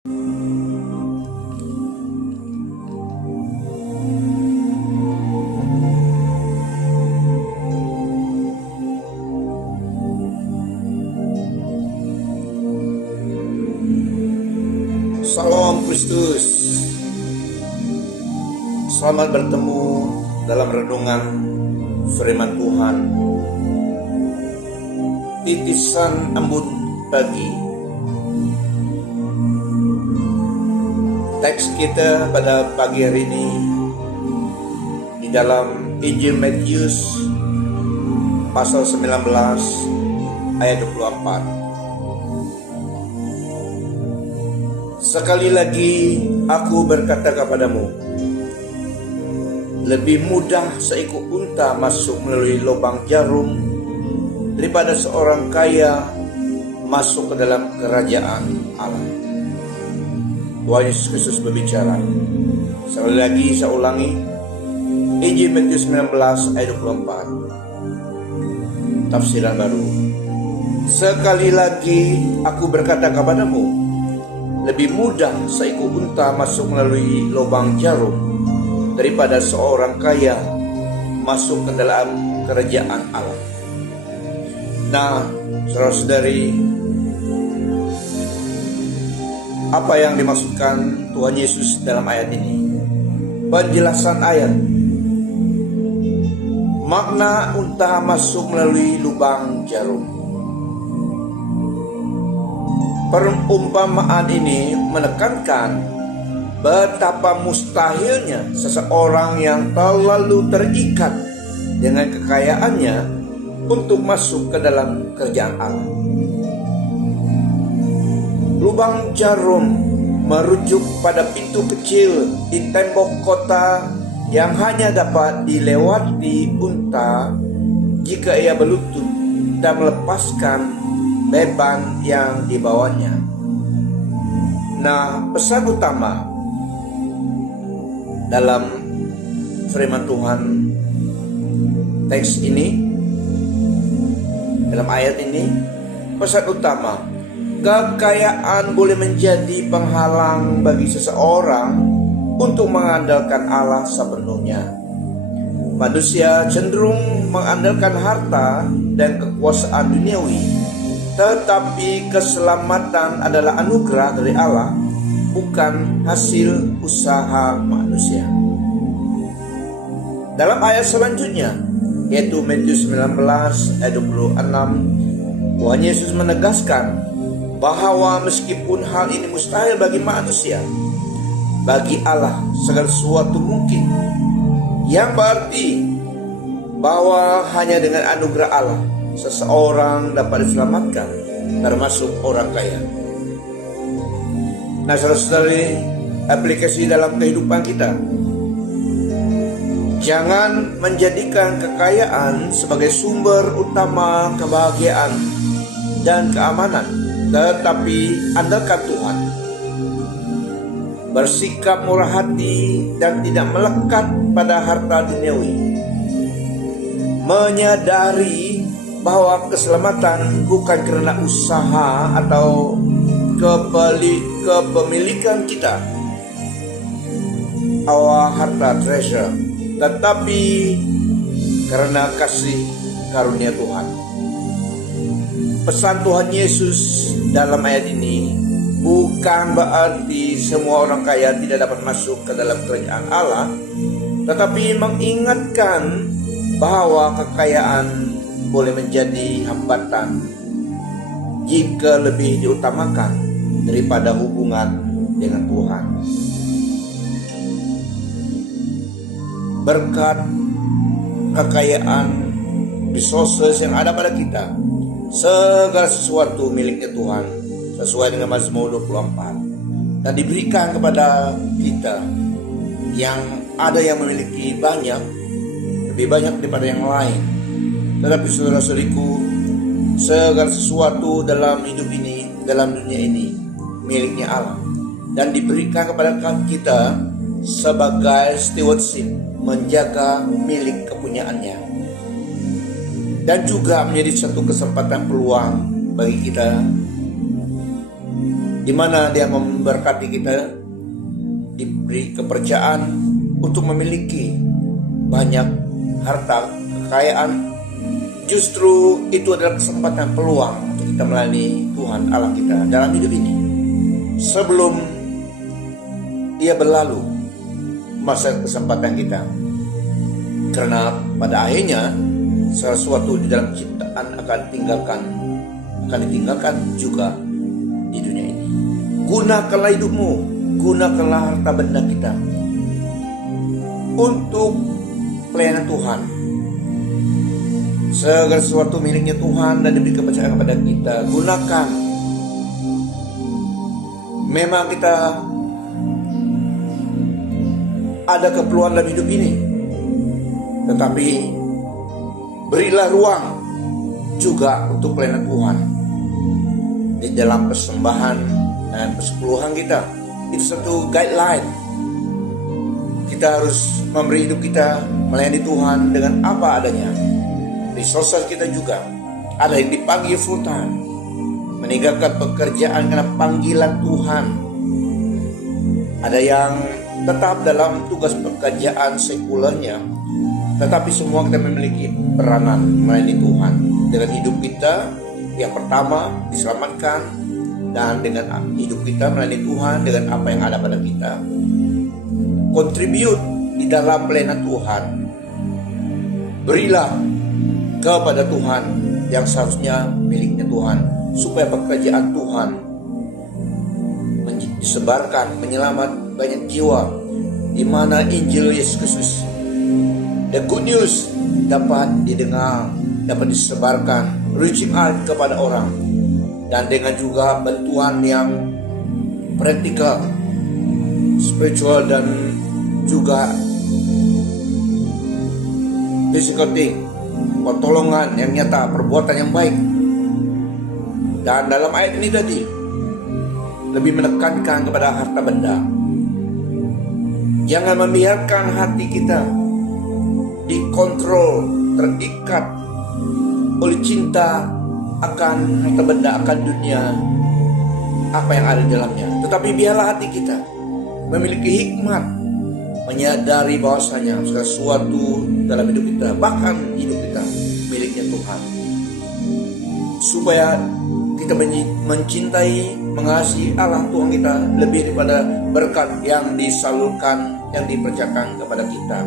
Salam Kristus. Selamat bertemu dalam renungan firman Tuhan. Titisan embun pagi. Teks kita pada pagi hari ini di dalam Injil Matius pasal 19 ayat 24. Sekali lagi aku berkata kepadamu, lebih mudah seekor unta masuk melalui lubang jarum daripada seorang kaya masuk ke dalam kerajaan Allah. Tuhan Yesus Kristus berbicara. Sekali lagi saya ulangi, Injil Matius 19 ayat 24. Tafsiran baru. Sekali lagi aku berkata kepadamu, lebih mudah seekor unta masuk melalui lubang jarum daripada seorang kaya masuk ke dalam kerajaan Allah. Nah, saudara-saudari, apa yang dimaksudkan Tuhan Yesus dalam ayat ini? Penjelasan ayat. Makna unta masuk melalui lubang jarum. Perumpamaan ini menekankan betapa mustahilnya seseorang yang terlalu terikat dengan kekayaannya untuk masuk ke dalam kerajaan Allah. Lubang jarum merujuk pada pintu kecil di tembok kota yang hanya dapat dilewati unta jika ia berlutut dan melepaskan beban yang dibawanya. Nah, pesan utama dalam firman Tuhan teks ini, dalam ayat ini, pesan utama, kekayaan boleh menjadi penghalang bagi seseorang untuk mengandalkan Allah sepenuhnya. Manusia cenderung mengandalkan harta dan kekuasaan duniawi, tetapi keselamatan adalah anugerah dari Allah, bukan hasil usaha manusia. Dalam ayat selanjutnya, yaitu Matius 19 ayat 26, Tuhan Yesus menegaskan bahwa meskipun hal ini mustahil bagi manusia, bagi Allah segala sesuatu mungkin. Yang berarti bahwa hanya dengan anugerah Allah seseorang dapat diselamatkan, termasuk orang kaya. Nah, saudara-saudari, aplikasi dalam kehidupan kita, jangan menjadikan kekayaan sebagai sumber utama kebahagiaan dan keamanan, tetapi andalkan Tuhan. Bersikap murah hati dan tidak melekat pada harta duniawi. Menyadari bahwa keselamatan bukan karena usaha atau kepemilikan kita, our harta treasure, tetapi karena kasih karunia Tuhan. Pesan Tuhan Yesus dalam ayat ini bukan berarti semua orang kaya tidak dapat masuk ke dalam kerajaan Allah, tetapi mengingatkan bahwa kekayaan boleh menjadi hambatan jika lebih diutamakan daripada hubungan dengan Tuhan. Berkat kekayaan, resources yang ada pada kita, segala sesuatu miliknya Tuhan, sesuai dengan Mazmur 24, dan diberikan kepada kita yang ada yang memiliki banyak, lebih banyak daripada yang lain. Tetapi saudara-saudariku, segala sesuatu dalam hidup ini, dalam dunia ini, miliknya Allah, dan diberikan kepada kita sebagai stewardship, menjaga milik kepunyaannya, dan juga menjadi satu kesempatan peluang bagi kita di mana Dia memberkati kita, diberi kepercayaan untuk memiliki banyak harta, kekayaan. Justru itu adalah kesempatan, peluang untuk kita melayani Tuhan Allah kita dalam hidup ini sebelum Ia berlalu masa kesempatan kita. Karena pada akhirnya sesuatu di dalam ciptaan akan ditinggalkan juga di dunia ini. Gunakanlah hidupmu, gunakanlah harta benda kita untuk pelayanan Tuhan. Segala sesuatu miliknya Tuhan dan diberi kepercayaan kepada kita. Gunakan. Memang kita ada keperluan dalam hidup ini, tetapi berilah ruang juga untuk pelayanan Tuhan di dalam persembahan dan persepuluhan kita. Itu satu guideline. Kita harus memberi hidup kita melayani Tuhan dengan apa adanya. Resources kita juga ada yang dipanggil full time, meninggalkan pekerjaan karena panggilan Tuhan. Ada yang tetap dalam tugas pekerjaan sekulernya, tetapi semua kita memiliki peranan melayani Tuhan. Dengan hidup kita, yang pertama diselamatkan, dan dengan hidup kita melayani Tuhan dengan apa yang ada pada kita. Contribute di dalam pelayanan Tuhan. Berilah kepada Tuhan yang seharusnya miliknya Tuhan, supaya pekerjaan Tuhan disebarkan, menyelamat banyak jiwa, di mana Injil Yesus Kristus, the good news, dapat didengar, dapat disebarkan, reaching out kepada orang, dan dengan juga bantuan yang praktikal, spiritual, dan juga physical thing, pertolongan yang nyata, perbuatan yang baik. Dan dalam ayat ini tadi lebih menekankan kepada harta benda. Jangan membiarkan hati kita dikontrol, terikat oleh cinta akan harta benda, akan dunia, apa yang ada di dalamnya. Tetapi biarlah hati kita memiliki hikmat, menyadari bahwasanya sesuatu dalam hidup kita, bahkan hidup kita, miliknya Tuhan. Supaya kita mencintai, mengasihi Allah Tuhan kita lebih daripada berkat yang disalurkan, yang dipercayakan kepada kita.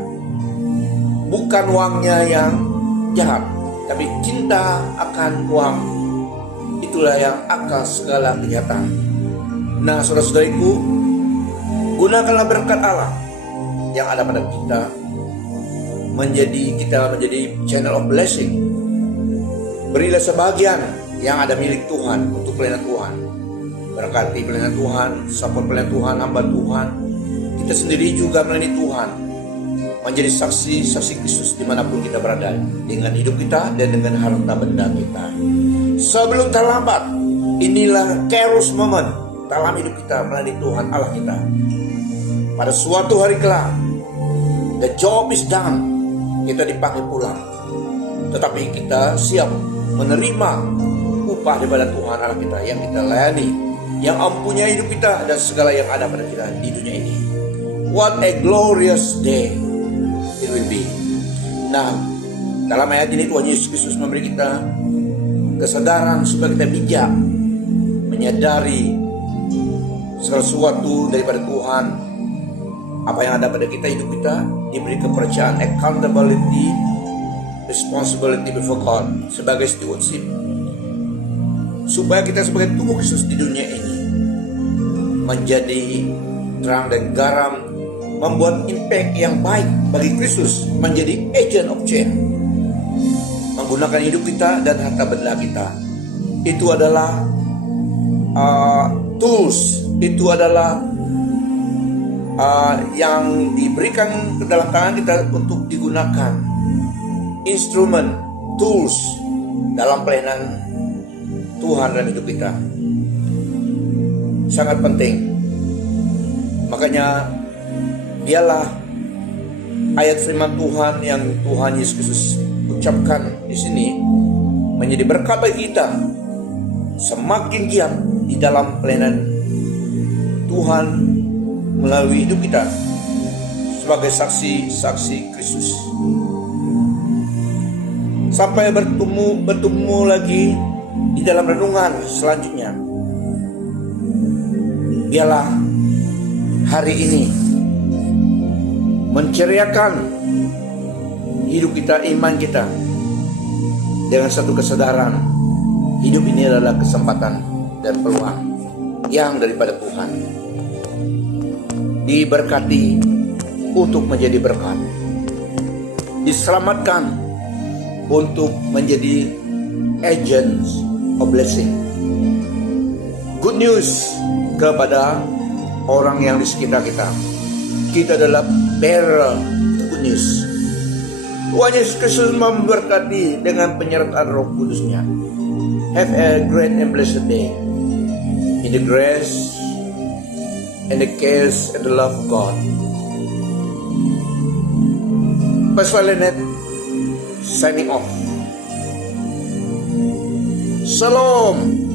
Bukan uangnya yang jahat, tapi cinta akan uang, itulah yang akal segala kejahatan. Nah, saudara-saudariku, gunakanlah berkat Allah yang ada pada kita, menjadi channel of blessing. Berilah sebagian yang ada milik Tuhan untuk pelayanan Tuhan. Berkati pelayanan Tuhan, support pelayanan Tuhan, hamba Tuhan. Kita sendiri juga melayani Tuhan, menjadi saksi Kristus dimanapun kita berada, dengan hidup kita dan dengan harta benda kita. Sebelum terlambat, inilah kairos moment dalam hidup kita melayani Tuhan Allah kita. Pada suatu hari kelak, the job is done, kita dipanggil pulang. Tetapi kita siap menerima upah daripada Tuhan Allah kita yang kita layani, yang mempunyai hidup kita dan segala yang ada pada kita di dunia ini. What a glorious day it will be. Nah, dalam ayat ini Tuhan Yesus Kristus memberi kita kesadaran supaya kita bijak menyadari segala sesuatu daripada Tuhan. Apa yang ada pada kita, hidup kita diberi kepercayaan, accountability, responsibility before God, sebagai stewardship, supaya kita sebagai tubuh Kristus di dunia ini menjadi terang dan garam, membuat impact yang baik bagi Kristus, menjadi agent of change, menggunakan hidup kita dan harta benda kita. Itu adalah tools, itu adalah yang diberikan ke dalam tangan kita untuk digunakan, instrumen, tools dalam pelayanan Tuhan dan hidup kita. Sangat penting. Makanya biarlah ayat firman Tuhan yang Tuhan Yesus Kristus ucapkan di sini menjadi berkat bagi kita, semakin giat di dalam pelayanan Tuhan melalui hidup kita sebagai saksi-saksi Kristus. Sampai bertemu lagi di dalam renungan selanjutnya. Biarlah hari ini menceriakan hidup kita, iman kita, dengan satu kesadaran hidup ini adalah kesempatan dan peluang yang daripada Tuhan. Diberkati untuk menjadi berkat, diselamatkan untuk menjadi agents of blessing. Good news kepada orang yang di sekitar kita. Kita adalah bearer good news. Tuhan Yesus Kristus memberkati dengan penyertaan Roh Kudus-Nya. Have a great and blessed day. In the grace and the cares and the love of God. Pastor Leonard signing off. Shalom.